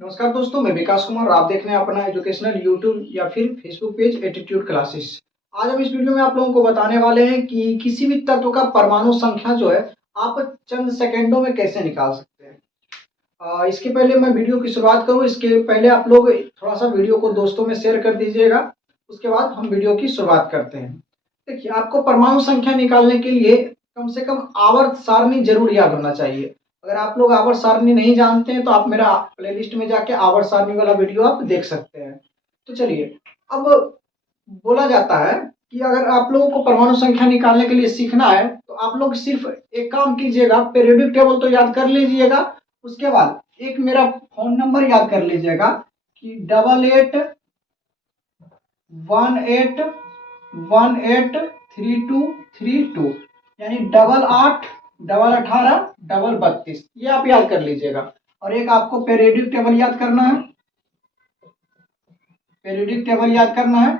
नमस्कार दोस्तों, मैं विकास कुमार और आप देख रहे हैं अपना एजुकेशनल यूट्यूब या फिर फेसबुक पेज एटीट्यूड क्लासेस। आज हम इस वीडियो में आप लोगों को बताने वाले हैं कि किसी भी तत्व का परमाणु संख्या जो है आप चंद सेकंडों में कैसे निकाल सकते हैं। इसके पहले मैं वीडियो की शुरुआत करूं, इसके पहले आप लोग थोड़ा सा वीडियो को दोस्तों में शेयर कर दीजिएगा। उसके बाद हम वीडियो की शुरुआत करते हैं। देखिए, आपको परमाणु संख्या निकालने के लिए कम से कम आवर्त सारणी जरूर याद होना चाहिए। अगर आप लोग आवर्त सारणी नहीं जानते हैं तो आप मेरा प्लेलिस्ट में जाके आवर्त सारणी वाला वीडियो आप देख सकते हैं। तो चलिए, अब बोला जाता है कि अगर आप लोगों को परमाणु संख्या निकालने के लिए सीखना है तो आप लोग सिर्फ एक काम कीजिएगा, पीरियोडिक टेबल तो याद कर लीजिएगा। उसके बाद एक मेरा फोन नंबर याद कर लीजिएगा कि 88183232, यानी 881832, ये आप याद कर लीजिएगा। और एक आपको पीरियोडिक टेबल याद करना है। पीरियोडिक टेबल याद करना है।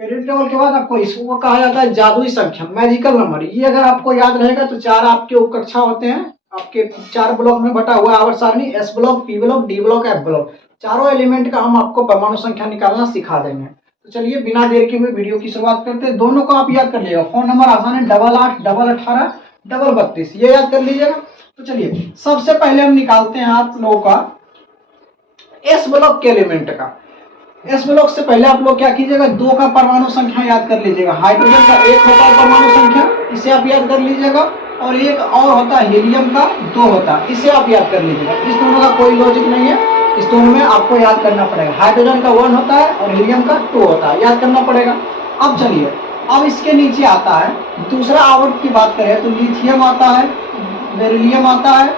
पीरियोडिक टेबल के बाद आपको इसको कहा जाता है जादुई संख्या, मैजिकल नंबर। ये अगर आपको याद रहेगा तो चार आपके उपकक्षा होते हैं, आपके चार ब्लॉक में बटा हुआ आवर्त सारणी, S block, P block, D block, F block, चारों एलिमेंट का हम आपको परमाणु संख्या निकालना सिखा देंगे। तो चलिए बिना देर के हुए वीडियो की शुरुआत करते हैं। दोनों को आप याद कर लीजिएगा। फोन नंबर आसान है, 881832, ये याद कर लीजिएगा। तो चलिए सबसे पहले हम निकालते हैं आप लोगों का एस ब्लॉक के एलिमेंट का। एस ब्लॉक से पहले आप लोग क्या कीजिएगा, दो का परमाणु संख्या याद कर लीजिएगा। हाइड्रोजन का एक होता है परमाणु संख्या, इसे आप याद कर लीजिएगा। और एक और होता है हीलियम का, दो होता है, इसे आप याद कर लीजिएगा। इस दोनों का कोई लॉजिक नहीं है, इस दोनों में आपको याद करना पड़ेगा। हाइड्रोजन का 1 होता है और हीलियम का 2 होता है, याद करना पड़ेगा। अब चलिए, अब इसके नीचे आता है दूसरा आवर्त की बात करें तो लिथियम आता है, बेरिलियम आता है,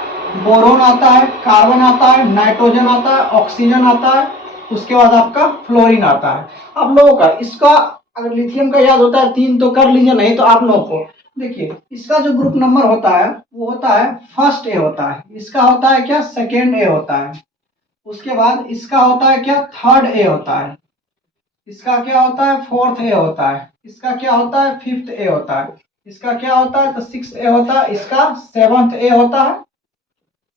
बोरोन आता है, कार्बन आता है, नाइट्रोजन आता है, ऑक्सीजन आता है, उसके बाद आपका फ्लोरीन आता है। आप लोगों का इसका अगर लिथियम का याद होता है 3 तो कर लीजिए, नहीं तो आप लोगों को देखिए इसका जो ग्रुप नंबर होता है वो होता है फर्स्ट ए होता है, इसका होता है क्या सेकेंड ए होता है, उसके बाद इसका होता है क्या थर्ड ए होता है, इसका क्या होता है फोर्थ ए होता है, इसका क्या होता है फिफ्थ ए होता है, इसका क्या होता है तो सिक्स ए होता है, इसका सेवंथ ए होता है,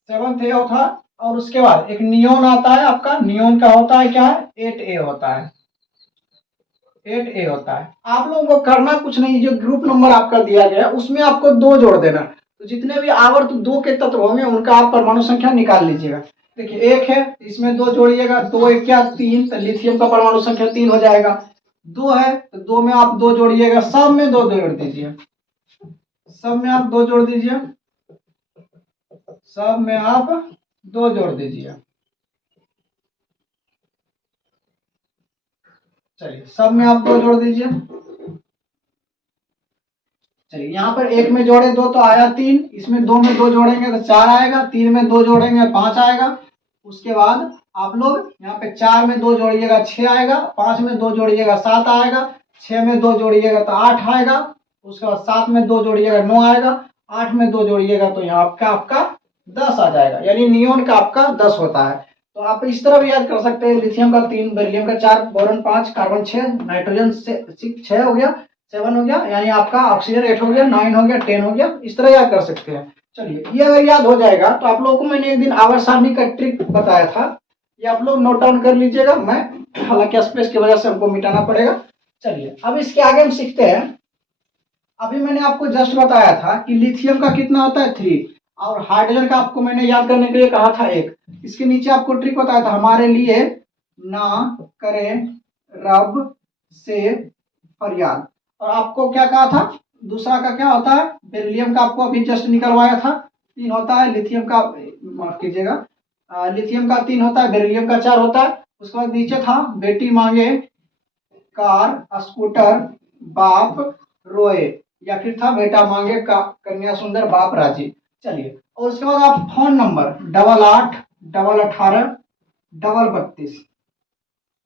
सेवंथ ए होता है। और उसके बाद एक नियोन आता है आपका, नियोन का होता है क्या है 8A होता है, 8A होता है। आप लोगों को करना कुछ नहीं, जो ग्रुप नंबर आपका दिया गया है उसमें आपको 2 जोड़ देना। तो जितने भी आवर्त 2 के तत्व होंगे उनका आप परमाणु संख्या निकाल लीजिएगा। देखिए एक है, इसमें 2 जोड़िएगा, 2 एक क्या 3, तो लिथियम का परमाणु संख्या 3 हो जाएगा। 2 है तो 2 में आप 2 जोड़िएगा, सब में 2 जोड़ दीजिए, सब में आप 2 जोड़ दीजिए, सब में आप 2 जोड़ दीजिए। चलिए सब में आप 2 जोड़ दीजिए। चलिए यहाँ पर एक में जोड़े 2 तो आया 3, इसमें 2 में 2 जोड़ेंगे तो 4 आएगा, 3 में 2 जोड़ेंगे 5 आएगा। उसके बाद आप लोग यहाँ पे 4 में 2 जोड़िएगा 6 आएगा, 5 में 2 जोड़िएगा 7 आएगा, 6 में 2 जोड़िएगा तो 8 आएगा, उसके बाद 7 में 2 जोड़िएगा 9 आएगा, 8 में 2 जोड़िएगा तो यहाँ आपका 10 आ जाएगा, यानी नियोन का आपका 10 होता है। तो आप इस तरह भी याद कर सकते हैं, लिथियम का 3, बेरिलियम का 4, बोरॉन 5, कार्बन 6, नाइट्रोजन 6 हो गया, 7 हो गया, यानी आपका ऑक्सीजन 8 हो गया, 9 हो गया, 10 हो गया। इस तरह याद कर सकते हैं। चलिए ये अगर याद हो जाएगा तो आप लोगों को मैंने एक दिन आवर्त सारणी का ट्रिक बताया था, ये आप लोग नोट डाउन कर लीजिएगा। मैं हालांकि स्पेस की वजह से हमको मिटाना पड़ेगा। चलिए अब इसके आगे हम सीखते हैं। अभी मैंने आपको जस्ट बताया था कि लिथियम का कितना होता है 3, और हाइड्रोजन का आपको मैंने याद करने के लिए कहा था 1। इसके नीचे आपको ट्रिक बताया था, हमारे लिए ना करें रब से फरियाद। और आपको क्या कहा था, दूसरा का क्या होता है, बेरिलियम का आपको अभी जस्ट निकलवाया था 3 होता है, लिथियम का माफ कीजिएगा, लिथियम का 3 होता है, बेरिलियम का 4 होता है। उसके बाद नीचे था बेटी मांगे कार स्कूटर बाप रोए, या फिर था बेटा मांगे का कन्या सुंदर बाप राजी। चलिए और उसके बाद आप फोन नंबर 88881832,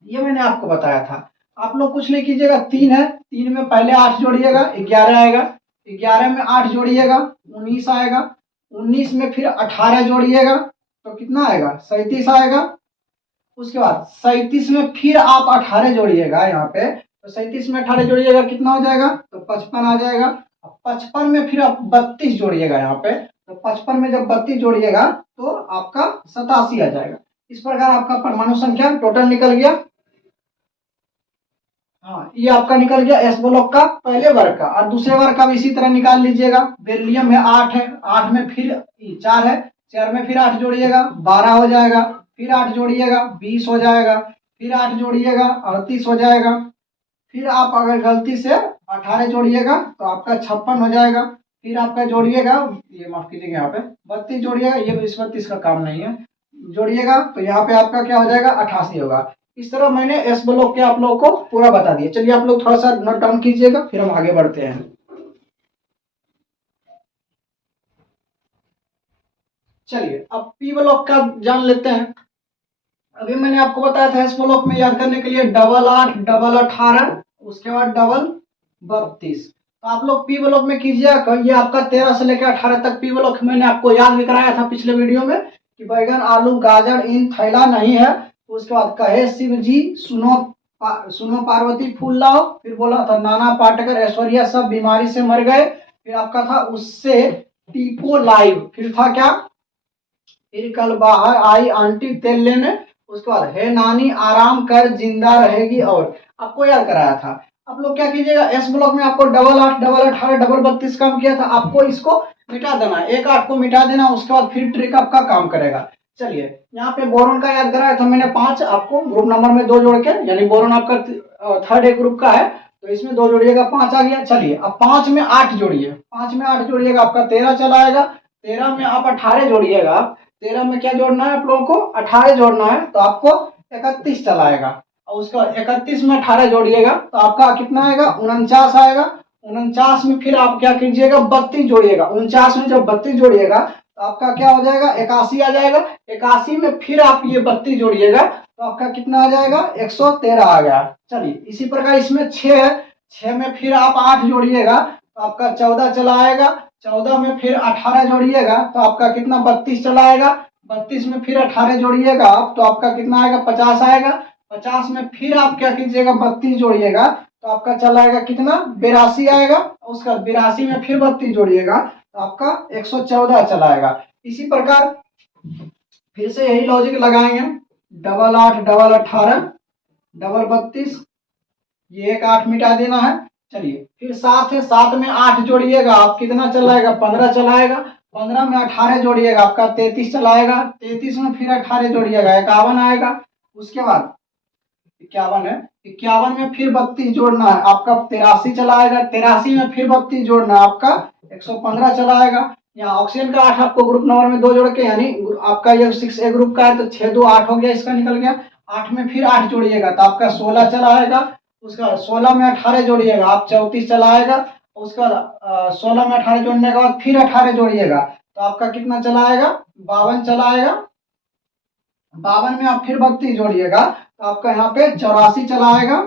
ये मैंने आपको बताया था। आप लोग कुछ नहीं कीजिएगा, 3 है, 3 में पहले 8 जोड़िएगा 11 आएगा, 11 में 8 जोड़िएगा 19 आएगा, 19 में फिर 18 जोड़िएगा तो कितना आएगा 37 आएगा। उसके बाद 37 में फिर आप 18 जोड़िएगा, यहाँ पे तो 37 में 18 जोड़िएगा कितना हो जाएगा तो 55 आ जाएगा। 55 में फिर आप 32 जोड़िएगा यहाँ पे तो 55 में जब 32 जोड़िएगा तो आपका 87 आ जाएगा। इस प्रकार आपका परमाणु संख्या टोटल निकल गया। हाँ, ये आपका निकल गया एस ब्लॉक का पहले वर्ग का। और दूसरे वर्ग का भी इसी तरह निकाल लीजिएगा। बेरिलियम में 8 है, 8 में फिर 4 है, 4 में फिर 8 जोड़िएगा 12 हो जाएगा, फिर 8 जोड़िएगा 20 हो जाएगा, फिर 8 जोड़िएगा 38 हो जाएगा, फिर आप अगर गलती से 18 जोड़िएगा तो आपका 56 हो जाएगा, फिर आपका जोड़िएगा, ये माफ कीजिएगा यहाँ पे 32 जोड़िएगा, ये इस 32 का काम नहीं है, जोड़िएगा तो यहाँ पे आपका क्या हो जाएगा 88 होगा। इस तरह मैंने एस ब्लॉक के आप लोगों को पूरा बता दिया। चलिए आप लोग थोड़ा सा नोट डाउन कीजिएगा, फिर हम आगे बढ़ते हैं। चलिए अब पी ब्लॉक का जान लेते हैं। अभी मैंने आपको बताया था एस ब्लॉक में याद करने के लिए डबल 8, डबल 18, उसके बाद डबल 32। तो आप लोग पी ब्लॉक में कीजिएगा, ये आपका 13 से लेकर 18 तक पी ब्लॉक मैंने आपको याद भी कराया था पिछले वीडियो में कि बैगन आलू गाजर इन थैला नहीं है। तो उसके बाद कहे शिव जी सुनो पार्वती फूल लाओ, फिर बोला था नाना पाटेकर ऐश्वर्या सब बीमारी से मर गए, फिर आपका था उससे टीपो लाइव, फिर था क्या, फिर कल बाहर आई आंटी तेल लेने, उसके बाद है नानी आराम कर जिंदा रहेगी, और आपको याद कराया था। आप लोग क्या कीजिएगा, एस ब्लॉक में आपको डबल 8, डबल 18, डबल 32 काम किया था, आपको इसको मिटा देना, एक 8 को मिटा देना, उसके बाद फिर ट्रिक आपका काम करेगा। चलिए यहाँ पे बोरॉन का याद कराया था मैंने 5, आपको ग्रुप नंबर में 2 जोड़ के, यानी बोरॉन आपका थर्ड ए ग्रुप का है तो इसमें 2 जोड़िएगा 5 आ गया। चलिए अब 5 में 8 जोड़िए, 5 में 8 जोड़िएगा आपका 13 चला आएगा, 13 में आप 18 जोड़िएगा, 13 में क्या जोड़ना है आप लोगों को 18 जोड़ना है तो आपको 31 चलाएगा, और उसका 31 में 18 जोड़िएगा तो आपका कितना आएगा 49 आएगा। 49 में फिर आप क्या कीजिएगा 32 जोड़िएगा, 49 में जब 32 जोड़िएगा तो आपका क्या हो जाएगा 81 आ जाएगा। 81 में फिर आप ये 32 जोड़िएगा तो आपका कितना आ जाएगा 113 आ गया। चलिए इसी प्रकार इसमें 6 है, 6 में फिर आप 8 जोड़िएगा तो आपका 14 चला आएगा। 14 में फिर 18 जोड़िएगा तो आपका कितना 32 चला आएगा। 32 में फिर 18 जोड़िएगा आप तो आपका कितना आएगा 50 आएगा। 50 में फिर आप क्या कीजिएगा 32 जोड़िएगा तो आपका चला आएगा कितना 82 आएगा। उसका 82 में फिर 32 जोड़िएगा तो आपका 114 चला आएगा। इसी प्रकार फिर से यही लॉजिक लगाएंगे, डबल 8, डबल 18, डबल 32, ये एक 8 मिटा देना है। चलिए फिर 7 है, 7 में 8 जोड़िएगा आप कितना चलाएगा 15 चलाएगा। 15 में 18 जोड़िएगा आपका 33 चलाएगा। 33 में फिर 18 जोड़िएगा 51 आएगा। उसके बाद 51 है, 51 में फिर 32 जोड़ना है आपका 83 चलाएगा। 83 में फिर 32 जोड़ना है आपका 115 चलाएगा। यहाँ ऑक्सीजन का 8 आपको ग्रुप नंबर में 2 जोड़ के, यानी आपका ये 6A ग्रुप का है तो 6 2 8 हो गया, इसका निकल गया। 8 में फिर 8 जोड़िएगा तो आपका 16 चलाएगा। उसका 16 में 18 जोड़िएगा आप 34 चलाएगा। उसका 16 में 18 जोड़ने के बाद फिर 18 जोड़िएगा तो आपका कितना चलाएगा 52 चलाएगा। 52 में आप फिर 32 जोड़िएगा तो आपका यहाँ पे 84 चलाएगा।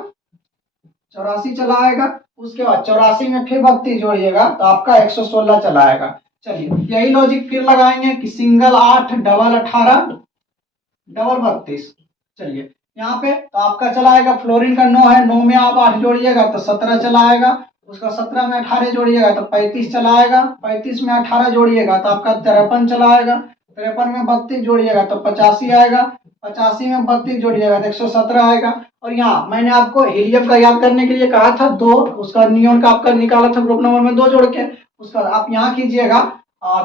84 चलाएगा। उसके बाद 84 में फिर 32 जोड़िएगा तो आपका 116 चलाएगा। चलिए यही लॉजिक फिर लगाएंगे कि सिंगल 8, डबल 18, डबल 32। चलिए यहाँ पे तो आपका चलाएगा फ्लोरीन का 9 है, 9 में आप 8 जोड़िएगा तो 17 चलाएगा। उसका 17 में 18 जोड़िएगा तो 35 चलाएगा। 35 में 18 जोड़िएगा तो आपका 53 चलाएगा। 53 में 32 जोड़िएगा तो 85 आएगा। 85 में 32 जोड़िएगा तो 117 आएगा। और यहाँ मैंने आपको हीलियम का याद करने के लिए कहा था 2, उसका नियॉन का आपका निकाला था ग्रुप नंबर में 2 जोड़ के। उसका आप यहाँ कीजिएगा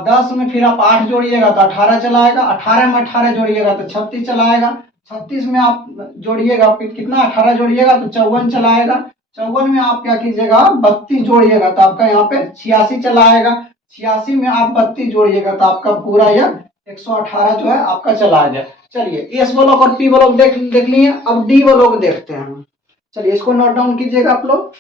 10 में फिर आप 8 जोड़िएगा तो 18 चलाएगा। 18 में 18 जोड़िएगा तो 36 चलाएगा। 36 में आप जोड़िएगा कितना 18 जोड़िएगा तो 54 चलाएगा। 54 में आप क्या कीजिएगा 32 जोड़िएगा तो आपका यहाँ पे 86 चलाएगा। 86 में आप 32 जोड़िएगा तो आपका पूरा यह 118 जो है आपका चला जाए। चलिए एस ब्लॉक और पी ब्लॉक देख लिए। अब डी ब्लॉक देखते हैं। चलिए इसको नोट डाउन कीजिएगा आप लोग।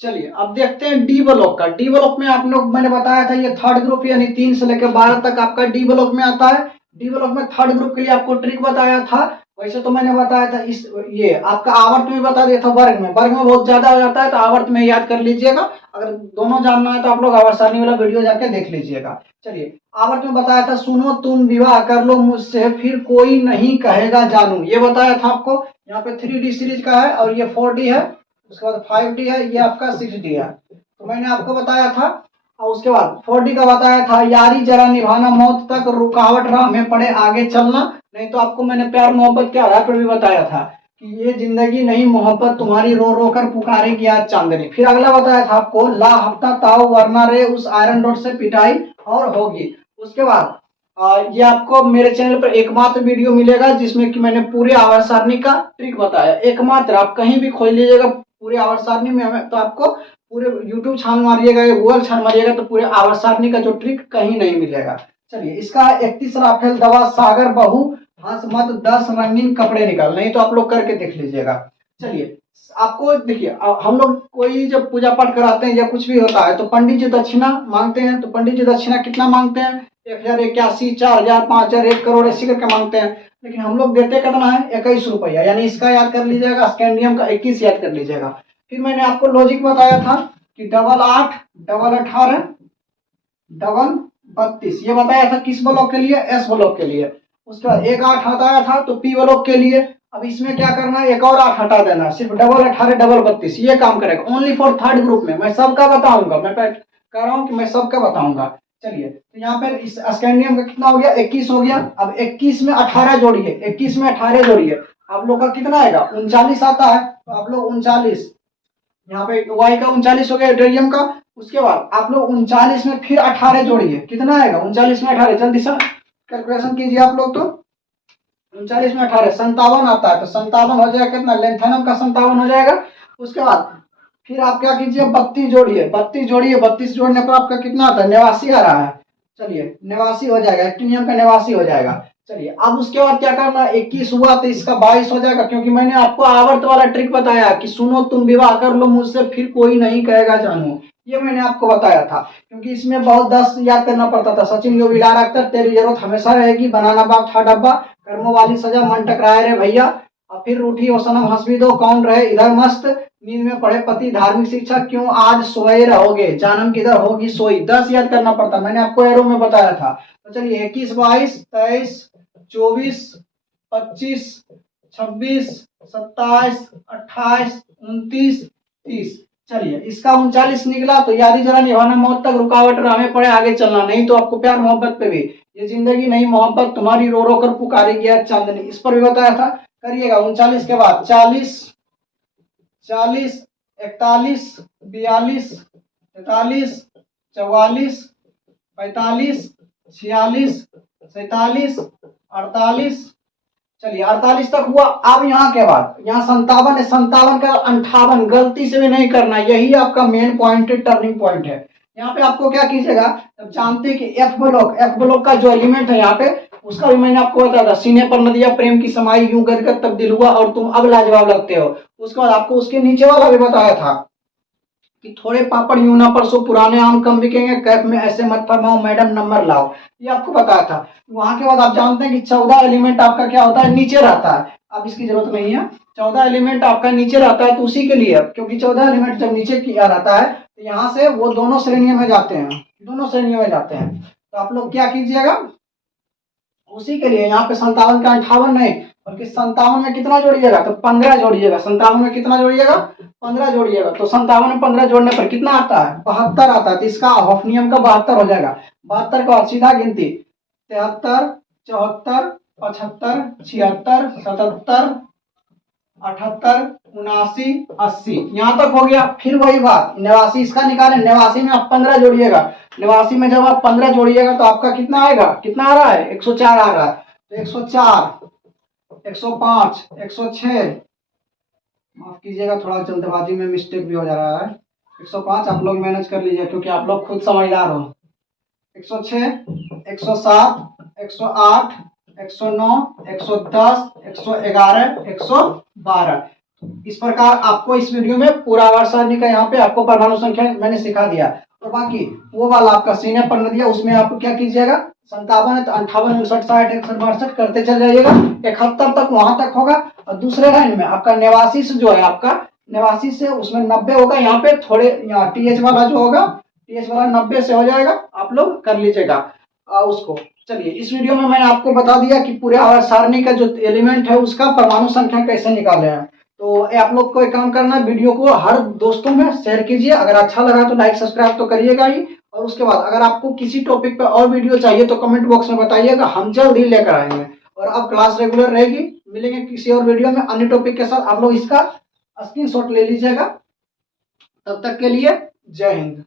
चलिए अब देखते हैं डी ब्लॉक का। डी ब्लॉक में आप लोग मैंने बताया था ये थर्ड ग्रुप यानी 3 से लेकर 12 तक आपका डी ब्लॉक में आता है। डी ब्लॉक में थर्ड ग्रुप के लिए आपको ट्रिक बताया था। वैसे तो मैंने बताया था इस ये आपका आवर्त में बता दिया था, वर्ग में बहुत ज्यादा हो जाता है तो आवर्त में याद कर लीजिएगा। अगर दोनों जानना है तो आप लोग आवर्त सारणी वाला वीडियो जाके देख लीजिएगा। चलिए आवर्त में बताया था सुनो तुम विवाह कर लो मुझसे फिर कोई नहीं कहेगा जानू, ये बताया था आपको। यहाँ पे 3D सीरीज का है और ये 4D है। उसके बाद 5D है, ये आपका 6D है। तो मैंने आपको बताया था। और उसके बाद 4D का बताया था, यारी जरा निभाना मौत तक, रुकावट राह में पड़े आगे चलना। नहीं तो आपको मैंने प्यार मोहब्बत के आधार पर भी बताया था कि ये जिंदगी नहीं मोहब्बत तुम्हारी रो रो कर पुकारेगी आज चांदनी। फिर अगला बताया था आपको, ला हफ्ता ताऊ वरना रे उस आयरन रोड से पिटाई और होगी। उसके बाद ये आपको मेरे चैनल पर एकमात्र वीडियो मिलेगा जिसमें कि मैंने पूरे आवर्त सारणी का ट्रिक बताया, एकमात्र। आप कहीं भी खोज लीजिएगा पूरे आवर्त सारणी में, हमें तो आपको पूरे यूट्यूब छान मारिएगा या गूगल छान मारिएगा तो पूरे आवर्त सारणी का जो ट्रिक कहीं नहीं मिलेगा। चलिए, इसका 31 राफेल दवा सागर बहू हंस मत 10 रंगीन कपड़े निकाल, नहीं तो आप लोग करके देख लीजिएगा। चलिए, आपको देखिए, हम लोग कोई जब पूजा पाठ कराते हैं या कुछ भी होता है तो पंडित जी दक्षिणा मांगते हैं। तो पंडित जी दक्षिणा कितना मांगते हैं? 1081, 4000, 5000, 1 करोड़ ऐसी करके मांगते हैं। लेकिन हम लोग देते कितना है? 21 रुपया। यानी इसका याद कर लीजिएगा, स्कैंडियम का 21 याद कर लीजिएगा। फिर मैंने आपको लॉजिक बताया था कि 888, 18, 32, ये बताया था किस ब्लॉक के लिए? एस ब्लॉक के लिए। उसके बाद 18 बताया था तो पी ब्लॉक के लिए। अब इसमें क्या करना है? एक और 8 हटा देना, सिर्फ 18, 32, ये काम करेगा। ओनली फॉर थर्ड ग्रुप में मैं सबका बताऊंगा, मैं कह रहा हूँ कि मैं सबका बताऊंगा। चलिए, तो यहाँ पर इस स्कैंडियम का कितना हो गया? 21 हो गया। अब 21 में 18 जोड़िए, 21 में 18 जोड़िए, आप लोग का कितना आएगा? 39 आता है। तो आप लोग 39, यहाँ पे वाई का 39 हो गया, ड्यूटेरियम का। उसके बाद आप लोग 39 में फिर 18 जोड़िए, कितना आएगा? 39 में 18, जल्दी से कैलकुलेशन कीजिए आप लोग। तो 39 में 18 57 आता है। तो 57 हो जाएगा कितना? लेंथेनम का 57 हो जाएगा। उसके बाद फिर आप क्या कीजिए? 32 जोड़िए, 32 जोड़िए, 32 जोड़ने पर आपका कितना आता है? 89 आ रहा है। चलिए, 89 हो जाएगा, एक्टिनियम का 89 हो जाएगा। चलिए, अब उसके बाद क्या करना? 21 हुआ तो इसका 22 हो जाएगा, क्योंकि मैंने आपको आवर्त वाला ट्रिक बताया कि सुनो तुम विवाह कर लो मुझसे फिर कोई नहीं कहेगा जानू। ये मैंने आपको बताया था, क्योंकि इसमें बहुत 10 याद करना पड़ता था। सचिन यो विलार अख्तर, तेरी जरूरत हमेशा रहेगी, बनाना बाप था डब्बा, कर्मों वाली सजा मन टकराए रे भैया, और फिर रूठी ओ सनम हंस भी दो, कौन रहे इधर मस्त, नींद में पढ़े पति, धार्मिक शिक्षा, क्यों आज सोए रहोगे, जानम किधर होगी सोई। 10 याद करना पड़ता, मैंने आपको एरो में बताया था। तो चलिए, 21, 22, 23, 24, 25, 26, 27, 28, 29, 30। चलिए, इसका 39 निकला। तो यारी जरा निभाना मौत तक, रुकावट राह में पड़े आगे चलना, नहीं तो आपको प्यार मोहब्बत पे भी, ये जिंदगी नहीं मोहब्बत तुम्हारी रो रो कर पुकारेगी आज चांदनी, इस पर भी बताया था। करिएगा। 39 के बाद 40, 41, 42, 43, 44, 45, 46, 47, 48। चलिए, 48 तक हुआ। अब यहाँ के बाद यहाँ 57 है, 57 का 58 गलती से भी नहीं करना, यही आपका मेन पॉइंट है, टर्निंग पॉइंट है। यहाँ पे आपको क्या कीजिएगा? जब जानते हैं कि एफ ब्लॉक का जो एलिमेंट है यहाँ पे, उसका भी मैंने आपको बताया था, सीने पर नदिया प्रेम की समाई यूं कर तब्दील हुआ और तुम अब लाजवाब लगते हो। उसके बाद आपको उसके नीचे वाला भी बताया था कि थोड़े पापड़ यूं ना परसों, पुराने आम कम बिकेंगे, कैफ में ऐसे मत फरमाओ मैडम नंबर लाओ, ये आपको बताया था। वहां के बाद आप जानते हैं कि 14 एलिमेंट आपका क्या होता है? नीचे रहता है। अब इसकी जरूरत नहीं है, 14 एलिमेंट आपका नीचे रहता है। तो उसी के लिए, क्योंकि 14 एलिमेंट जब नीचे किया रहता है तो यहाँ से वो दोनों श्रेणियों में जाते हैं, दोनों श्रेणियों में जाते हैं। तो आप लोग क्या कीजिएगा? उसी के लिए यहाँ पे 57 का 58 नहीं, बल्कि 57 में कितना जोड़िएगा? तो 15 जोड़िएगा। 57 में कितना जोड़िएगा? 15 जोड़िएगा। तो 57 में 15 जोड़ने पर कितना आता है? 72 आता है। तो इसका हॉफनियम का 72 हो जाएगा। 72 का सीधा गिनती 73, 74, 75, 76, 77, 78, 79, 80, यहाँ तक हो गया। फिर वही बात 89 इसका निकालें। 89 में आप 15 जोड़िएगा। 89 में जब आप 15 जोड़िएगा तो आपका कितना आएगा? कितना आ रहा है? 104 आ रहा है। तो 104, 105, 106, माफ कीजिएगा थोड़ा जल्दबाजी में मिस्टेक भी हो जा रहा है। 105 आप लोग मैनेज कर लीजिए, क्योंकि आप लोग खुद समझदार हो। 106, 107, 108, 109, 110, 111, 112। इस प्रकार आपको इस वीडियो में पूरा आवर्त सारणी का यहाँ पे आपको परमाणु संख्या मैंने सिखा दिया। और बाकी वो वाला आपका सीने पर न दिया, उसमें आप क्या कीजिएगा? 57 है तो 58, 59, 60, 61, 62 करते चल जाइएगा। 71 तक वहां तक होगा। और दूसरे लाइन में आपका 89 से जो है, आपका 89 से उसमें 90 होगा। यहाँ पे थोड़े यहाँ टीएच वाला जो होगा, टीएच वाला 90 से हो जाएगा। आप लोग कर लीजिएगा उसको। चलिए, इस वीडियो में मैंने आपको बता दिया कि पूरे आवर्त सारणी का जो एलिमेंट है उसका परमाणु संख्या कैसे निकाले हैं। तो ये आप लोग को एक काम करना है, वीडियो को हर दोस्तों में शेयर कीजिए। अगर अच्छा लगा तो लाइक सब्सक्राइब तो करिएगा ही। और उसके बाद अगर आपको किसी टॉपिक पे और वीडियो चाहिए तो कमेंट बॉक्स में बताइएगा, हम जल्द ही लेकर आएंगे। और अब क्लास रेगुलर रहेगी, मिलेंगे किसी और वीडियो में अन्य टॉपिक के साथ। आप लोग इसका स्क्रीनशॉट ले लीजिएगा। तब तक के लिए जय हिंद।